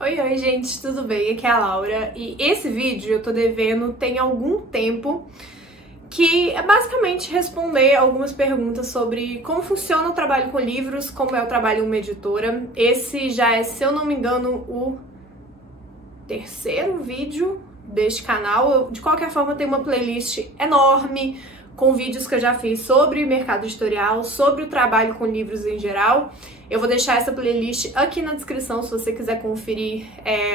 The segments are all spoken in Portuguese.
Oi, gente, tudo bem? Aqui é a Laura e esse vídeo eu tô devendo tem algum tempo, que é basicamente responder algumas perguntas sobre como funciona o trabalho com livros, como é o trabalho em uma editora. Esse já é, se eu não me engano, o terceiro vídeo deste canal. De qualquer forma, tem uma playlist enorme com vídeos que eu já fiz sobre mercado editorial, sobre o trabalho com livros em geral. Eu vou deixar essa playlist aqui na descrição se você quiser conferir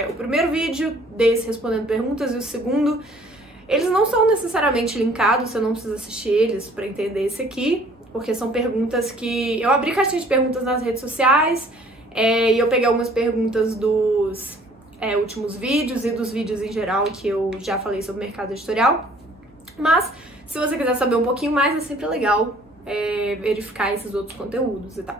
o primeiro vídeo desse respondendo perguntas e o segundo. Eles não são necessariamente linkados, você não precisa assistir eles para entender esse aqui, porque são perguntas que... Eu abri caixinha de perguntas nas redes sociais e eu peguei algumas perguntas dos últimos vídeos e dos vídeos em geral que eu já falei sobre mercado editorial. Mas, se você quiser saber um pouquinho mais, é sempre legal verificar esses outros conteúdos e tal.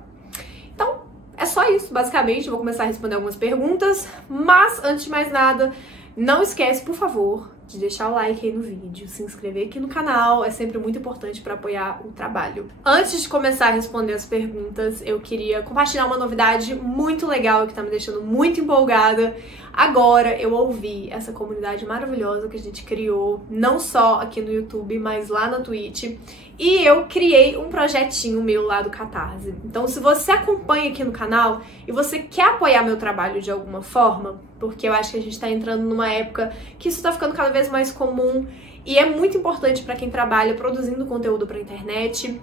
Então, é só isso, basicamente. Eu vou começar a responder algumas perguntas, mas, antes de mais nada, não esquece, por favor, de deixar o like aí no vídeo, se inscrever aqui no canal, é sempre muito importante para apoiar o trabalho. Antes de começar a responder as perguntas, eu queria compartilhar uma novidade muito legal que tá me deixando muito empolgada. Agora eu ouvi essa comunidade maravilhosa que a gente criou, não só aqui no YouTube, mas lá na Twitch, e eu criei um projetinho meu lá do Catarse. Então, se você acompanha aqui no canal e você quer apoiar meu trabalho de alguma forma, porque eu acho que a gente tá entrando numa época que isso tá ficando cada vez mais comum e é muito importante para quem trabalha produzindo conteúdo pra internet.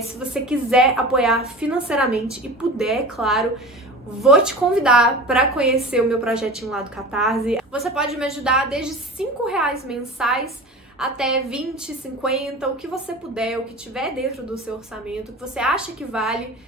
Se você quiser apoiar financeiramente e puder, claro, vou te convidar para conhecer o meu projetinho lá do Catarse. Você pode me ajudar desde R$5 mensais até 20, 50, o que você puder, o que tiver dentro do seu orçamento, o que você acha que vale.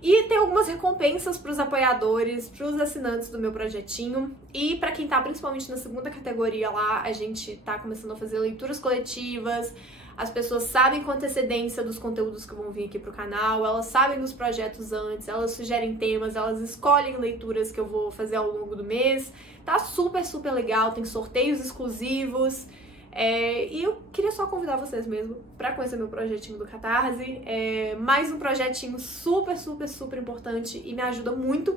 E tem algumas recompensas para os apoiadores, para os assinantes do meu projetinho. E para quem tá principalmente na segunda categoria lá, a gente tá começando a fazer leituras coletivas. As pessoas sabem com antecedência dos conteúdos que vão vir aqui pro canal, elas sabem dos projetos antes, elas sugerem temas, elas escolhem leituras que eu vou fazer ao longo do mês. Tá super, super legal, tem sorteios exclusivos. E eu queria só convidar vocês mesmo para conhecer meu projetinho do Catarse. Mais um projetinho super, super, super importante e me ajuda muito.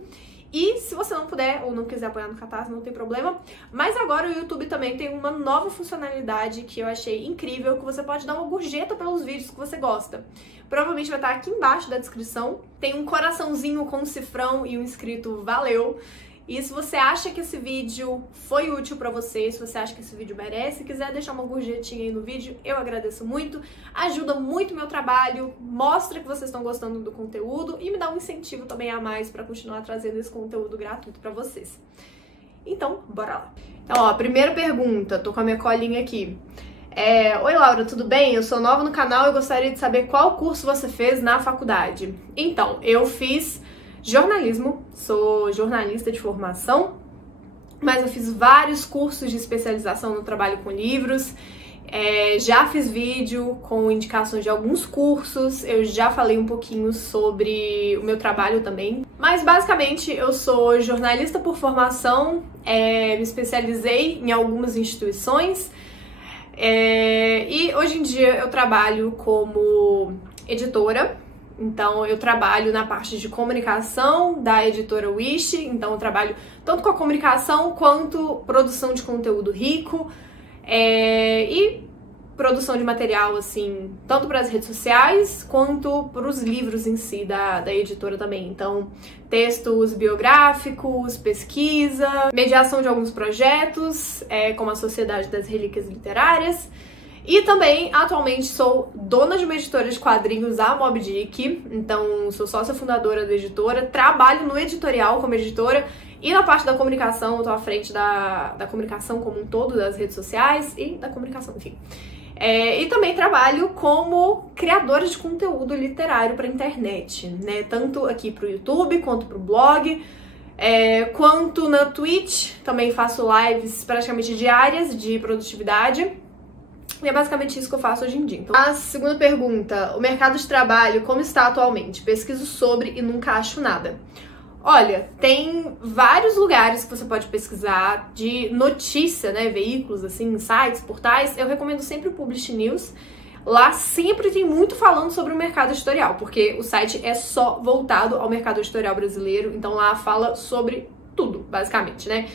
E se você não puder ou não quiser apoiar no Catarse, não tem problema. Mas agora o YouTube também tem uma nova funcionalidade que eu achei incrível, que você pode dar uma gorjeta pelos vídeos que você gosta. Provavelmente vai estar aqui embaixo da descrição. Tem um coraçãozinho com um cifrão e um escrito valeu. E se você acha que esse vídeo foi útil pra você, se você acha que esse vídeo merece, quiser deixar uma gorjetinha aí no vídeo, eu agradeço muito, ajuda muito o meu trabalho, mostra que vocês estão gostando do conteúdo e me dá um incentivo também a mais pra continuar trazendo esse conteúdo gratuito pra vocês. Então, bora lá. Então, ó, a primeira pergunta, tô com a minha colinha aqui. Oi, Laura, tudo bem? Eu sou nova no canal e gostaria de saber qual curso você fez na faculdade. Então, eu fiz jornalismo, sou jornalista de formação, mas eu fiz vários cursos de especialização no trabalho com livros, já fiz vídeo com indicações de alguns cursos, eu já falei um pouquinho sobre o meu trabalho também, mas basicamente eu sou jornalista por formação, me especializei em algumas instituições e hoje em dia eu trabalho como editora. Então, eu trabalho na parte de comunicação da editora Wish, então eu trabalho tanto com a comunicação quanto produção de conteúdo rico e produção de material, assim, tanto para as redes sociais quanto para os livros em si da editora também. Então, textos biográficos, pesquisa, mediação de alguns projetos, como a Sociedade das Relíquias Literárias. E também, atualmente, sou dona de uma editora de quadrinhos, a Mob Dick, então sou sócia fundadora da editora, trabalho no editorial como editora e na parte da comunicação, eu tô à frente da comunicação como um todo, das redes sociais e da comunicação, enfim. E também trabalho como criadora de conteúdo literário para internet, né? Tanto aqui pro YouTube quanto pro blog, quanto na Twitch, também faço lives praticamente diárias de produtividade. E é basicamente isso que eu faço hoje em dia. Então, a segunda pergunta, o mercado de trabalho, como está atualmente? Pesquiso sobre e nunca acho nada. Olha, tem vários lugares que você pode pesquisar de notícia, né, veículos, assim, sites, portais. Eu recomendo sempre o Publish News. Lá sempre tem muito falando sobre o mercado editorial, porque o site é só voltado ao mercado editorial brasileiro, então lá fala sobre tudo, basicamente, né?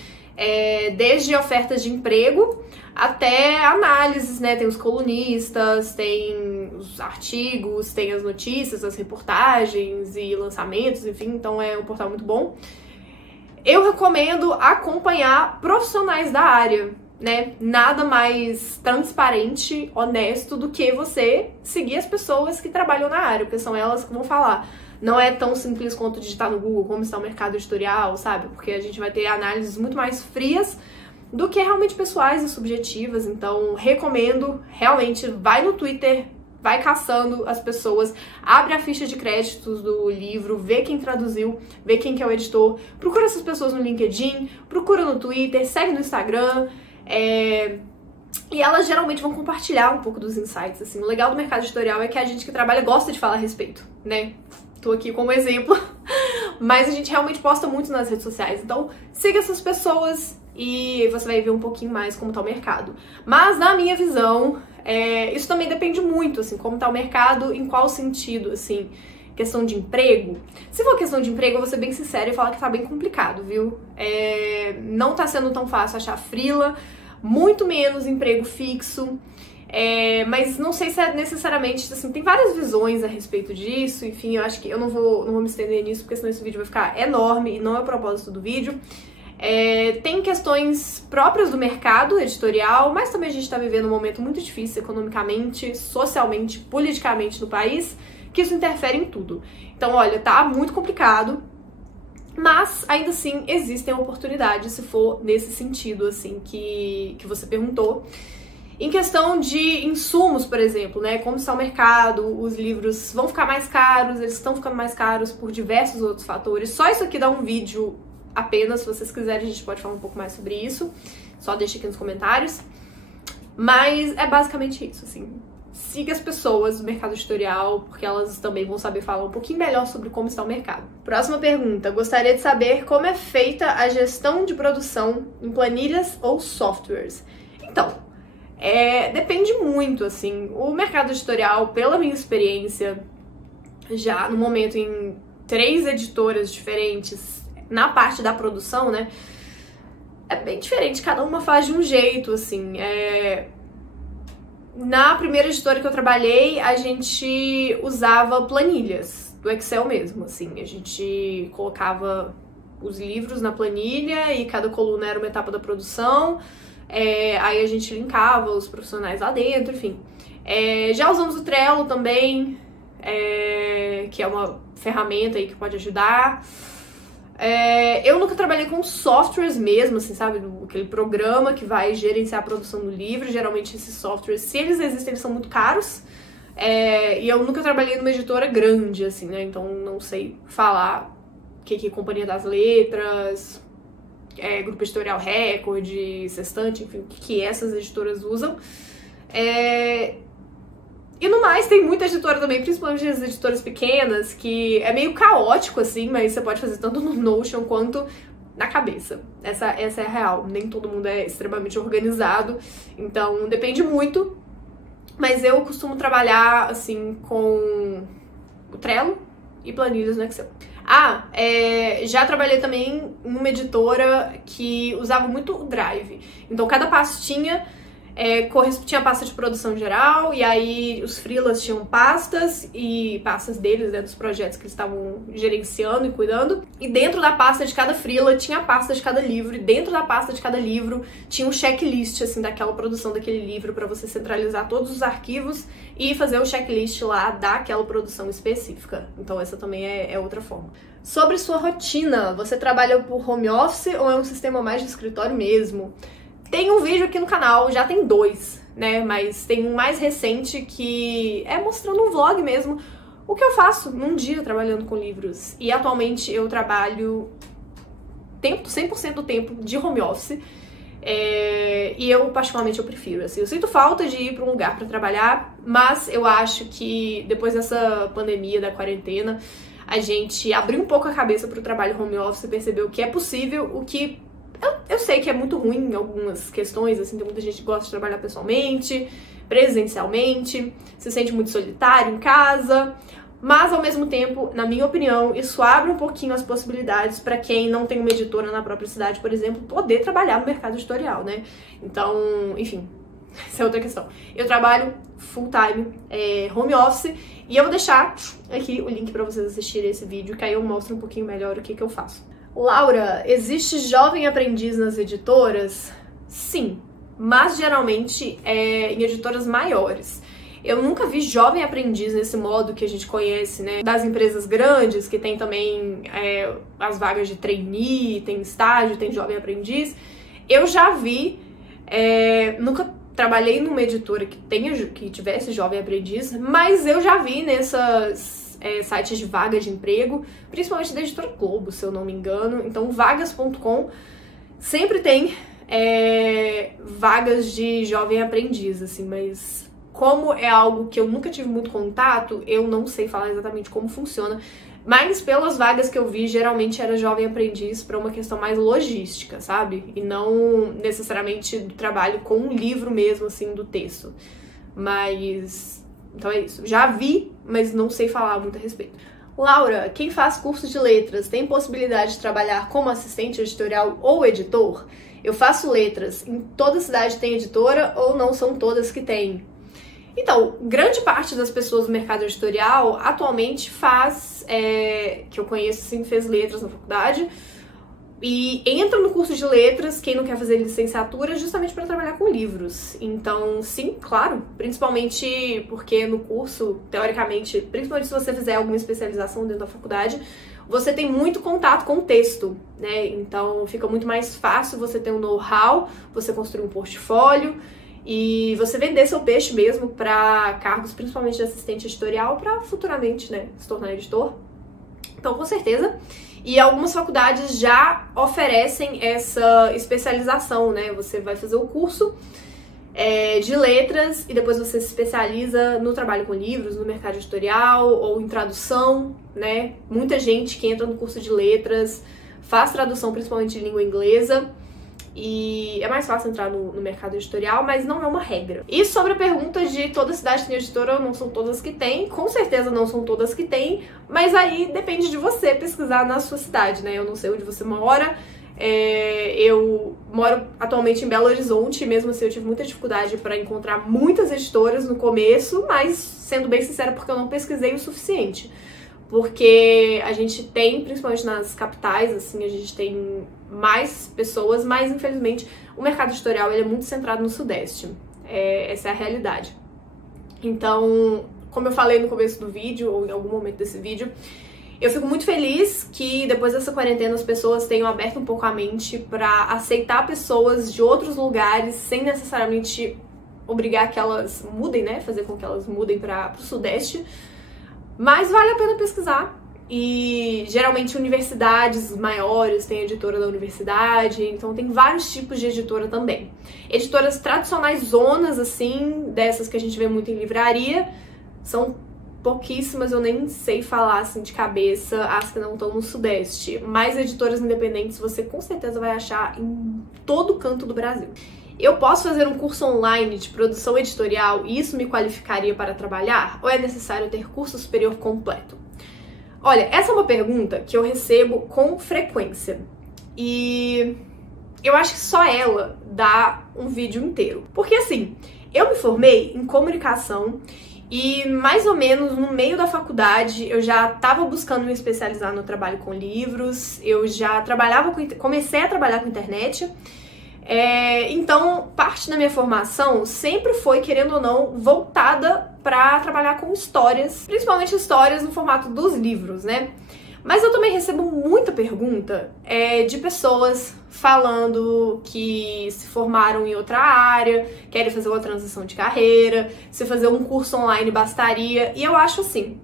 Desde ofertas de emprego até análises, né? Tem os colunistas, tem os artigos, tem as notícias, as reportagens e lançamentos, enfim, então é um portal muito bom. Eu recomendo acompanhar profissionais da área, né? Nada mais transparente, honesto do que você seguir as pessoas que trabalham na área, porque são elas que vão falar. Não é tão simples quanto digitar no Google como está o mercado editorial, sabe? Porque a gente vai ter análises muito mais frias do que realmente pessoais e subjetivas. Então, recomendo, realmente, vai no Twitter, vai caçando as pessoas, abre a ficha de créditos do livro, vê quem traduziu, vê quem que é o editor, procura essas pessoas no LinkedIn, procura no Twitter, segue no Instagram, e elas geralmente vão compartilhar um pouco dos insights, assim. O legal do mercado editorial é que a gente que trabalha gosta de falar a respeito, né? Tô aqui como exemplo, mas a gente realmente posta muito nas redes sociais, então siga essas pessoas e você vai ver um pouquinho mais como tá o mercado. Mas na minha visão, isso também depende muito, assim, como tá o mercado, em qual sentido, assim, questão de emprego. Se for questão de emprego, eu vou ser bem sincera e falar que tá bem complicado, viu? Não tá sendo tão fácil achar freela, muito menos emprego fixo. Mas não sei se é necessariamente, assim, tem várias visões a respeito disso, enfim, eu acho que eu não vou me estender nisso, porque senão esse vídeo vai ficar enorme e não é o propósito do vídeo. Tem questões próprias do mercado editorial, mas também a gente tá vivendo um momento muito difícil economicamente, socialmente, politicamente no país, que isso interfere em tudo. Então, olha, tá muito complicado, mas ainda assim existem oportunidades, se for nesse sentido, assim, que você perguntou. Em questão de insumos, por exemplo, né? Como está o mercado, os livros vão ficar mais caros, eles estão ficando mais caros por diversos outros fatores. Só isso aqui dá um vídeo apenas, se vocês quiserem a gente pode falar um pouco mais sobre isso. Só deixa aqui nos comentários. Mas é basicamente isso, assim. Siga as pessoas do mercado editorial, porque elas também vão saber falar um pouquinho melhor sobre como está o mercado. Próxima pergunta. Gostaria de saber como é feita a gestão de produção em planilhas ou softwares. Então, depende muito, assim. O mercado editorial, pela minha experiência, já no momento em 3 editoras diferentes, na parte da produção, né, é bem diferente, cada uma faz de um jeito, assim. Na primeira editora que eu trabalhei, a gente usava planilhas do Excel mesmo, assim. A gente colocava os livros na planilha e cada coluna era uma etapa da produção. Aí a gente linkava os profissionais lá dentro, enfim. Já usamos o Trello também, que é uma ferramenta aí que pode ajudar. Eu nunca trabalhei com softwares mesmo, assim, sabe? Aquele programa que vai gerenciar a produção do livro. Geralmente esses softwares, se eles existem, eles são muito caros. E eu nunca trabalhei numa editora grande, assim, né? Então não sei falar o que é Companhia das Letras, Grupo Editorial Record, Sextante, enfim, o que essas editoras usam. E no mais, tem muita editora também, principalmente as editoras pequenas, que é meio caótico, assim, mas você pode fazer tanto no Notion quanto na cabeça. Essa é a real. Nem todo mundo é extremamente organizado, então depende muito. Mas eu costumo trabalhar, assim, com o Trello e planilhas no Excel. Já trabalhei também em uma editora que usava muito o Drive. Então, cada pastinha tinha pasta de produção geral, e aí os freelas tinham pastas, e pastas deles, né, dos projetos que eles estavam gerenciando e cuidando. E dentro da pasta de cada freela tinha a pasta de cada livro, e dentro da pasta de cada livro tinha um checklist, assim, daquela produção daquele livro, para você centralizar todos os arquivos e fazer o checklist lá daquela produção específica. Então essa também é outra forma. Sobre sua rotina, você trabalha por home office ou é um sistema mais de escritório mesmo? Tem um vídeo aqui no canal, já tem 2, né? Mas tem um mais recente que é mostrando um vlog mesmo, o que eu faço num dia trabalhando com livros. E atualmente eu trabalho 100% do tempo de home office. E eu, particularmente, eu prefiro, assim, eu sinto falta de ir para um lugar para trabalhar, mas eu acho que depois dessa pandemia, da quarentena, a gente abriu um pouco a cabeça para o trabalho home office, percebeu que é possível, o que eu sei que é muito ruim em algumas questões, assim, tem muita gente que gosta de trabalhar pessoalmente, presencialmente, se sente muito solitário em casa, Mas, ao mesmo tempo, na minha opinião, isso abre um pouquinho as possibilidades para quem não tem uma editora na própria cidade, por exemplo, poder trabalhar no mercado editorial, né? Então, enfim, essa é outra questão. Eu trabalho full time, home office, e eu vou deixar aqui o link para vocês assistirem esse vídeo, que aí eu mostro um pouquinho melhor o que eu faço. Laura, existe jovem aprendiz nas editoras? Sim, mas geralmente em editoras maiores. Eu nunca vi jovem aprendiz nesse modo que a gente conhece, né? Das empresas grandes, que tem também as vagas de trainee, tem estágio, tem jovem aprendiz. Eu já vi, nunca trabalhei numa editora que tivesse jovem aprendiz, mas eu já vi nessas sites de vagas de emprego, principalmente da editora Globo, se eu não me engano. Então, vagas.com sempre tem vagas de jovem aprendiz, assim, mas como é algo que eu nunca tive muito contato, eu não sei falar exatamente como funciona, mas pelas vagas que eu vi, geralmente era jovem aprendiz para uma questão mais logística, sabe? E não necessariamente do trabalho com um livro mesmo, assim, do texto. Mas, então é isso. Já vi, mas não sei falar muito a respeito. Laura, quem faz curso de letras tem possibilidade de trabalhar como assistente editorial ou editor? Eu faço letras, em toda cidade tem editora ou não são todas que têm? Então, grande parte das pessoas do mercado editorial atualmente faz, que eu conheço, sim, fez letras na faculdade e entra no curso de letras, quem não quer fazer licenciatura, justamente para trabalhar com livros. Então, sim, claro, principalmente porque no curso, teoricamente, principalmente se você fizer alguma especialização dentro da faculdade, você tem muito contato com o texto, né? Então, fica muito mais fácil você ter um know-how, você construir um portfólio, e você vender seu peixe mesmo para cargos, principalmente de assistente editorial, para futuramente, né, se tornar editor. Então, com certeza. E algumas faculdades já oferecem essa especialização, né? Você vai fazer o curso de letras e depois você se especializa no trabalho com livros, no mercado editorial ou em tradução, né? Muita gente que entra no curso de letras faz tradução, principalmente de língua inglesa. E é mais fácil entrar no mercado editorial, mas não é uma regra. E sobre a pergunta de toda cidade tem editora, não são todas que tem, com certeza não são todas que tem, mas aí depende de você pesquisar na sua cidade, né? Eu não sei onde você mora, eu moro atualmente em Belo Horizonte, mesmo assim eu tive muita dificuldade para encontrar muitas editoras no começo, mas sendo bem sincera, porque eu não pesquisei o suficiente. Porque a gente tem, principalmente nas capitais, assim, a gente tem mais pessoas, mas infelizmente o mercado editorial ele é muito centrado no Sudeste. Essa é a realidade. Então, como eu falei no começo do vídeo, ou em algum momento desse vídeo, eu fico muito feliz que depois dessa quarentena as pessoas tenham aberto um pouco a mente para aceitar pessoas de outros lugares sem necessariamente obrigar que elas mudem, né? Fazer com que elas mudem para o Sudeste. Mas vale a pena pesquisar. E geralmente universidades maiores têm editora da universidade, então tem vários tipos de editora também. Editoras tradicionais zonas, assim, dessas que a gente vê muito em livraria, são pouquíssimas, eu nem sei falar assim de cabeça as que não estão no Sudeste. Mas editoras independentes você com certeza vai achar em todo canto do Brasil. Eu posso fazer um curso online de produção editorial e isso me qualificaria para trabalhar? Ou é necessário ter curso superior completo? Olha, essa é uma pergunta que eu recebo com frequência. E eu acho que só ela dá um vídeo inteiro. Porque assim, eu me formei em comunicação e mais ou menos no meio da faculdade eu já estava buscando me especializar no trabalho com livros, eu já comecei a trabalhar com internet. Então, parte da minha formação sempre foi, querendo ou não, voltada para trabalhar com histórias, principalmente histórias no formato dos livros, né? Mas eu também recebo muita pergunta de pessoas falando que se formaram em outra área, querem fazer uma transição de carreira, se fazer um curso online bastaria, e eu acho assim,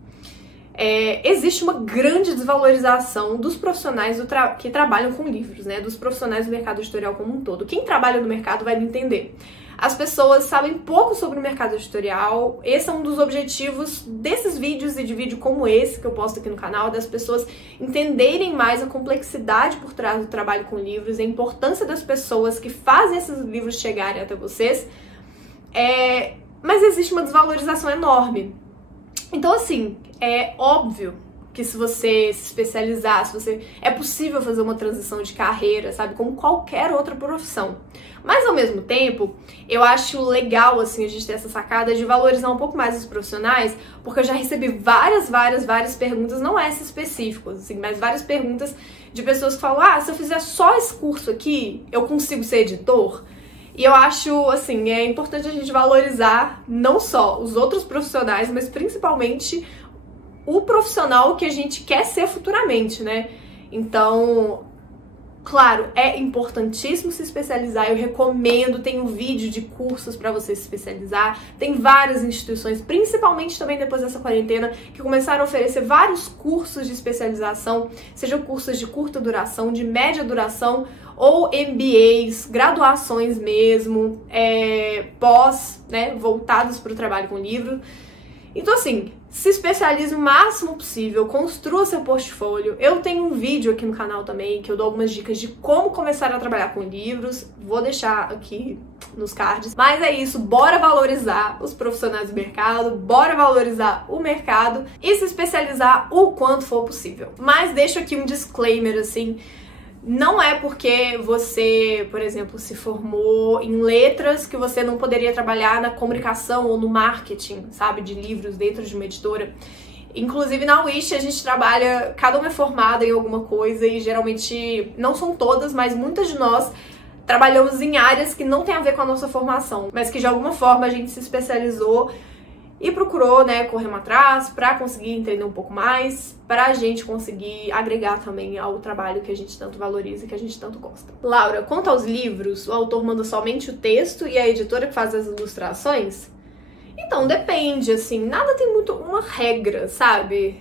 existe uma grande desvalorização dos profissionais que trabalham com livros, né? Dos profissionais do mercado editorial como um todo. Quem trabalha no mercado vai me entender. As pessoas sabem pouco sobre o mercado editorial. Esse é um dos objetivos desses vídeos e de vídeo como esse que eu posto aqui no canal, das pessoas entenderem mais a complexidade por trás do trabalho com livros, a importância das pessoas que fazem esses livros chegarem até vocês. Mas existe uma desvalorização enorme. Então, assim, é óbvio que se você se especializar, é possível fazer uma transição de carreira, sabe? Como qualquer outra profissão. Mas, ao mesmo tempo, eu acho legal, assim, a gente ter essa sacada de valorizar um pouco mais os profissionais, porque eu já recebi várias perguntas, não essas específicas, assim, mas várias perguntas de pessoas que falam, ah, se eu fizer só esse curso aqui, eu consigo ser editor? E eu acho, assim, é importante a gente valorizar não só os outros profissionais, mas principalmente o profissional que a gente quer ser futuramente, né? Então, claro, é importantíssimo se especializar, eu recomendo, tem um vídeo de cursos para você se especializar, tem várias instituições, principalmente também depois dessa quarentena, que começaram a oferecer vários cursos de especialização, sejam cursos de curta duração, de média duração, ou MBAs, graduações mesmo, pós, né, voltados para o trabalho com livro. Então, assim, se especialize o máximo possível, construa seu portfólio. Eu tenho um vídeo aqui no canal também, que eu dou algumas dicas de como começar a trabalhar com livros. Vou deixar aqui nos cards. Mas é isso, bora valorizar os profissionais do mercado, bora valorizar o mercado e se especializar o quanto for possível. Mas deixo aqui um disclaimer, assim, não é porque você, por exemplo, se formou em letras que você não poderia trabalhar na comunicação ou no marketing, sabe, de livros dentro de uma editora. Inclusive na Wish a gente trabalha, cada uma é formada em alguma coisa e geralmente, não são todas, mas muitas de nós trabalhamos em áreas que não tem a ver com a nossa formação, mas que de alguma forma a gente se especializou e procurou, né, correr atrás para conseguir entender um pouco mais, para a gente conseguir agregar também ao trabalho que a gente tanto valoriza e que a gente tanto gosta. Laura, quanto aos livros, o autor manda somente o texto e a editora que faz as ilustrações? Então, depende, assim, nada tem muito uma regra, sabe?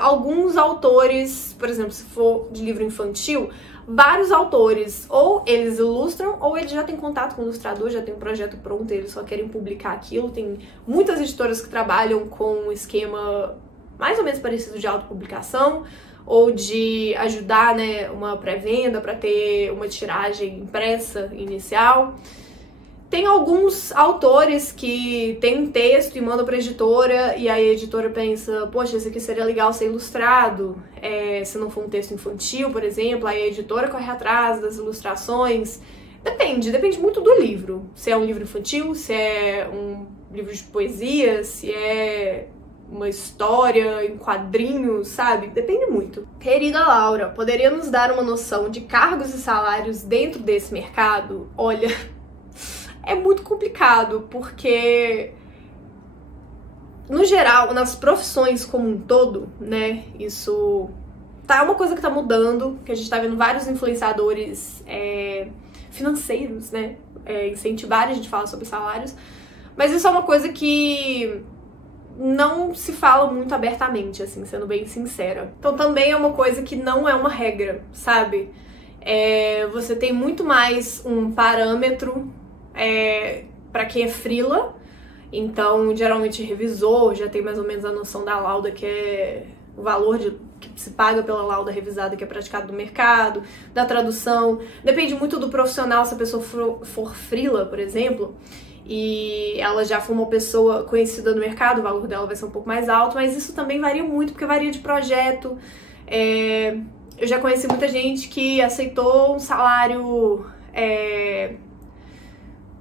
Alguns autores, por exemplo, se for de livro infantil, vários autores, ou eles ilustram, ou eles já têm contato com o ilustrador, já tem um projeto pronto, eles só querem publicar aquilo. Tem muitas editoras que trabalham com um esquema mais ou menos parecido de autopublicação, ou de ajudar, né, uma pré-venda para ter uma tiragem impressa inicial. Tem alguns autores que tem um texto e mandam para a editora, e aí a editora pensa, poxa, esse aqui seria legal ser ilustrado, se não for um texto infantil, por exemplo, aí a editora corre atrás das ilustrações. Depende muito do livro. Se é um livro infantil, se é um livro de poesia, se é uma história em quadrinhos, sabe? Depende muito. Querida Laura, poderia nos dar uma noção de cargos e salários dentro desse mercado? Olha, é muito complicado, porque no geral, nas profissões como um todo, né, isso é uma coisa que tá mudando, que a gente tá vendo vários influenciadores financeiros, né, incentivarem a gente a falar sobre salários, mas isso é uma coisa que não se fala muito abertamente, assim, sendo bem sincera. Então também é uma coisa que não é uma regra, sabe? Você tem muito mais um parâmetro para quem é freela, então geralmente revisor já tem mais ou menos a noção da lauda, que é o valor que se paga pela lauda revisada que é praticado no mercado, da tradução. Depende muito do profissional, se a pessoa for freela, por exemplo, e ela já for uma pessoa conhecida no mercado, o valor dela vai ser um pouco mais alto, mas isso também varia muito, porque varia de projeto. Eu já conheci muita gente que aceitou um salário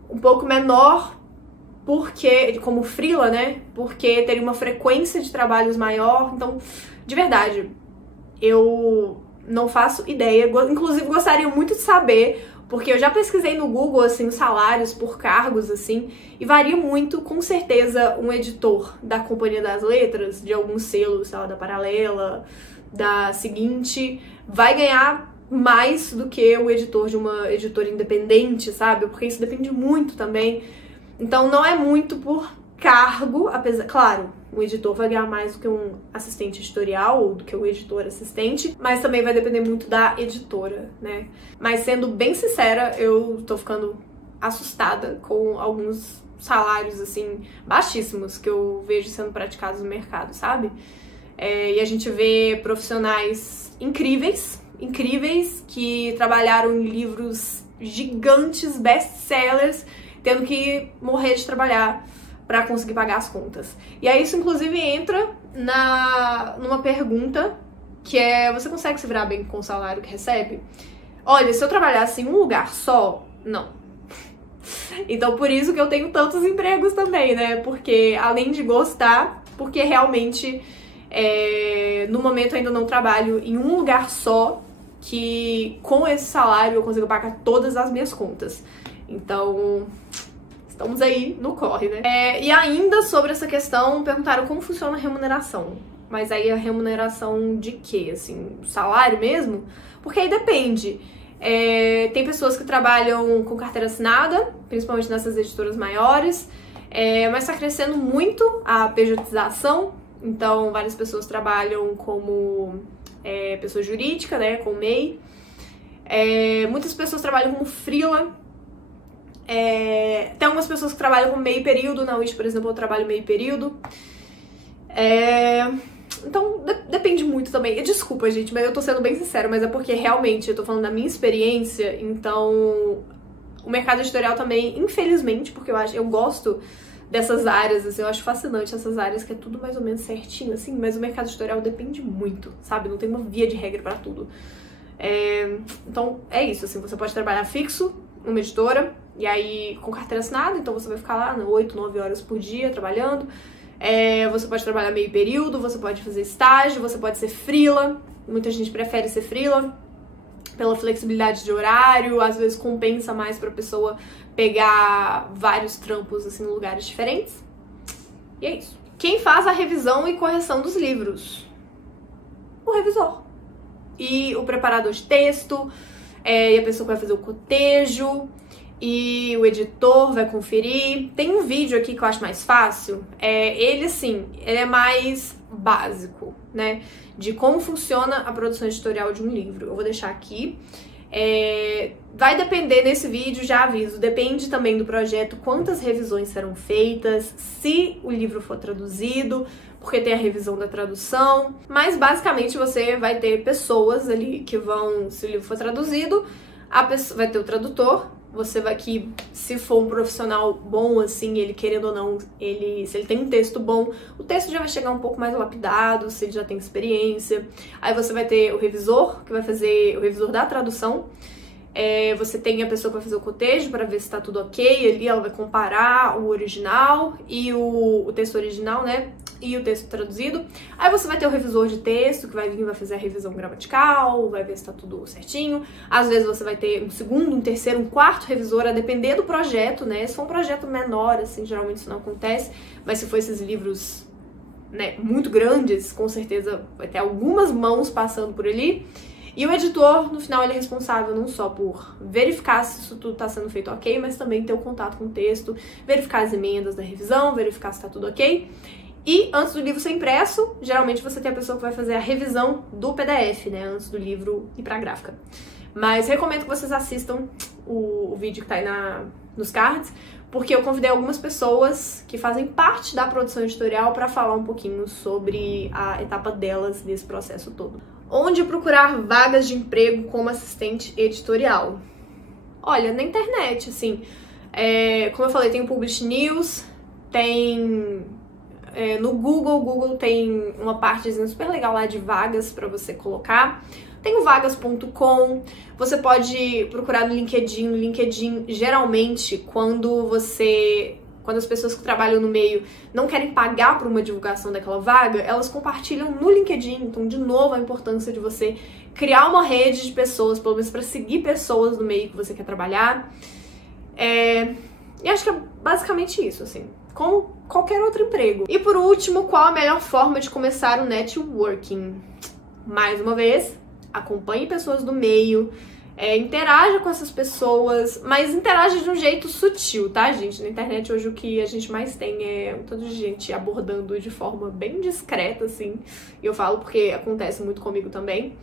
um pouco menor, porque, como freela, né? Porque teria uma frequência de trabalhos maior. Então, de verdade, eu não faço ideia. Inclusive, gostaria muito de saber, porque eu já pesquisei no Google, assim, os salários por cargos, assim, e varia muito. Com certeza, um editor da Companhia das Letras, de algum selo, sei lá, da Paralela, da Seguinte, vai ganhar mais do que o editor de uma editora independente, sabe? Porque isso depende muito também. Então não é muito por cargo, apesar, claro, um editor vai ganhar mais do que um assistente editorial ou do que um editor assistente, mas também vai depender muito da editora, né? Mas sendo bem sincera, eu tô ficando assustada com alguns salários, assim, baixíssimos que eu vejo sendo praticados no mercado, sabe? E a gente vê profissionais incríveis que trabalharam em livros gigantes, best-sellers, tendo que morrer de trabalhar pra conseguir pagar as contas. E aí isso inclusive entra numa pergunta que é: você consegue se virar bem com o salário que recebe? Olha, se eu trabalhasse em um lugar só, não. Então por isso que eu tenho tantos empregos também, né? Porque além de gostar, porque realmente no momento ainda não trabalho em um lugar só que com esse salário eu consigo pagar todas as minhas contas. Então estamos aí no corre, né? E ainda sobre essa questão, perguntaram como funciona a remuneração. Mas aí a remuneração de quê? Assim, salário mesmo? Porque aí depende. Tem pessoas que trabalham com carteira assinada, principalmente nessas editoras maiores, mas está crescendo muito a pejotização. Então várias pessoas trabalham como pessoa jurídica, né, com MEI. Muitas pessoas trabalham como freela. Tem algumas pessoas que trabalham com meio período. Na Wish, por exemplo, eu trabalho meio período. Então, depende muito também. Desculpa, gente, mas eu tô sendo bem sincera, mas é porque realmente eu tô falando da minha experiência. Então, o mercado editorial também, infelizmente, porque eu gosto dessas áreas, assim, eu acho fascinante essas áreas que é tudo mais ou menos certinho, assim, mas o mercado editorial depende muito, sabe? Não tem uma via de regra pra tudo. Então, é isso, assim, você pode trabalhar fixo numa editora, e aí com carteira assinada, então você vai ficar lá 8, 9 horas por dia trabalhando. Você pode trabalhar meio período, você pode fazer estágio, você pode ser freela. Muita gente prefere ser freela pela flexibilidade de horário, às vezes compensa mais pra pessoa pegar vários trampos assim em lugares diferentes. E é isso. Quem faz a revisão e correção dos livros? O revisor. E o preparador de texto, e a pessoa que vai fazer o cotejo, e o editor vai conferir. Tem um vídeo aqui que eu acho mais fácil. Ele é mais básico, né? De como funciona a produção editorial de um livro. Eu vou deixar aqui. Vai depender nesse vídeo, já aviso, depende também do projeto, quantas revisões serão feitas, se o livro for traduzido, porque tem a revisão da tradução. Mas basicamente você vai ter pessoas ali que vão, se o livro for traduzido, vai ter o tradutor. Você vai que, se for um profissional bom, assim, ele querendo ou não, se ele tem um texto bom, o texto já vai chegar um pouco mais lapidado, se ele já tem experiência. Aí você vai ter o revisor, que vai fazer o revisor da tradução. Você tem a pessoa que vai fazer o cotejo para ver se tá tudo ok. Ali ela vai comparar o original e o texto original, né? E o texto traduzido. Aí você vai ter o revisor de texto, que vai vir e vai fazer a revisão gramatical, vai ver se tá tudo certinho. Às vezes você vai ter um segundo, um terceiro, um quarto revisor, a depender do projeto, né? Se for um projeto menor, assim, geralmente isso não acontece. Mas se for esses livros, né, muito grandes, com certeza vai ter algumas mãos passando por ali. E o editor, no final, ele é responsável não só por verificar se isso tudo está sendo feito ok, mas também ter o contato com o texto, verificar as emendas da revisão, verificar se está tudo ok. E antes do livro ser impresso, geralmente você tem a pessoa que vai fazer a revisão do PDF, né, antes do livro ir pra gráfica. Mas recomendo que vocês assistam o vídeo que tá aí nos cards, porque eu convidei algumas pessoas que fazem parte da produção editorial para falar um pouquinho sobre a etapa delas nesse processo todo. Onde procurar vagas de emprego como assistente editorial? Olha, na internet, assim, como eu falei, tem o Publish News, tem no Google tem uma partezinha super legal lá de vagas para você colocar. Tem o vagas.com, você pode procurar no LinkedIn. No LinkedIn, geralmente, quando as pessoas que trabalham no meio não querem pagar por uma divulgação daquela vaga, elas compartilham no LinkedIn. Então, de novo, a importância de você criar uma rede de pessoas, pelo menos para seguir pessoas no meio que você quer trabalhar. E acho que é basicamente isso, assim, como qualquer outro emprego. E por último, qual a melhor forma de começar o networking? Mais uma vez, acompanhe pessoas do meio, interaja com essas pessoas, mas interaja de um jeito sutil, tá, gente? Na internet hoje o que a gente mais tem é um tanto de gente abordando de forma bem discreta, assim, e eu falo porque acontece muito comigo também.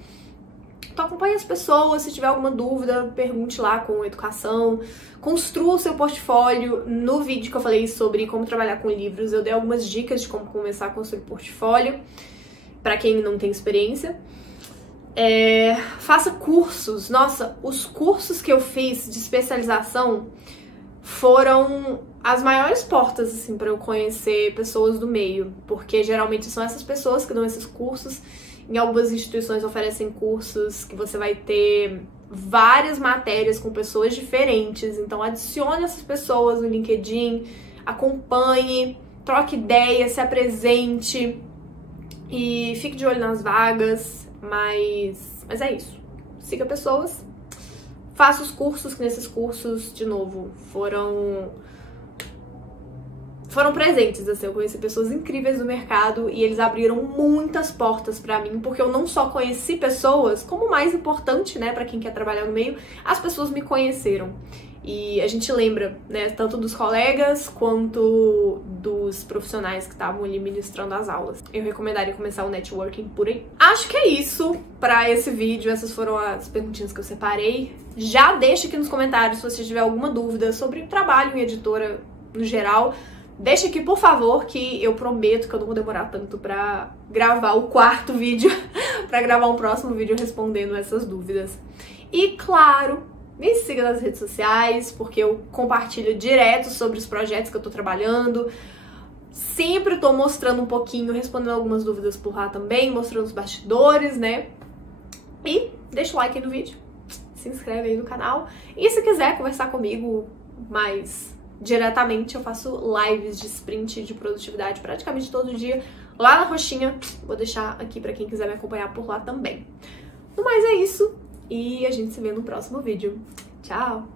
Então acompanhe as pessoas, se tiver alguma dúvida, pergunte lá com educação, construa o seu portfólio. No vídeo que eu falei sobre como trabalhar com livros, eu dei algumas dicas de como começar a construir portfólio, para quem não tem experiência. Faça cursos. Nossa, os cursos que eu fiz de especialização foram as maiores portas, assim, para eu conhecer pessoas do meio, porque geralmente são essas pessoas que dão esses cursos. Em algumas instituições oferecem cursos que você vai ter várias matérias com pessoas diferentes, então adicione essas pessoas no LinkedIn, acompanhe, troque ideias, se apresente e fique de olho nas vagas, mas é isso. Siga pessoas, faça os cursos, que nesses cursos, de novo, foram presentes, assim, eu conheci pessoas incríveis do mercado e eles abriram muitas portas pra mim, porque eu não só conheci pessoas, como o mais importante, né, pra quem quer trabalhar no meio, as pessoas me conheceram. E a gente lembra, né, tanto dos colegas quanto dos profissionais que estavam ali ministrando as aulas. Eu recomendaria começar o networking por aí. Acho que é isso pra esse vídeo, essas foram as perguntinhas que eu separei. Já deixa aqui nos comentários se você tiver alguma dúvida sobre trabalho em editora no geral. Deixa aqui, por favor, que eu prometo que eu não vou demorar tanto pra gravar o 4º vídeo, pra gravar um próximo vídeo respondendo essas dúvidas. E, claro, me siga nas redes sociais, porque eu compartilho direto sobre os projetos que eu tô trabalhando. Sempre tô mostrando um pouquinho, respondendo algumas dúvidas por lá também, mostrando os bastidores, né? E deixa o like aí no vídeo, se inscreve aí no canal. E se quiser conversar comigo mais diretamente, eu faço lives de sprint de produtividade praticamente todo dia lá na roxinha. Vou deixar aqui pra quem quiser me acompanhar por lá também. No mais é isso e a gente se vê no próximo vídeo. Tchau!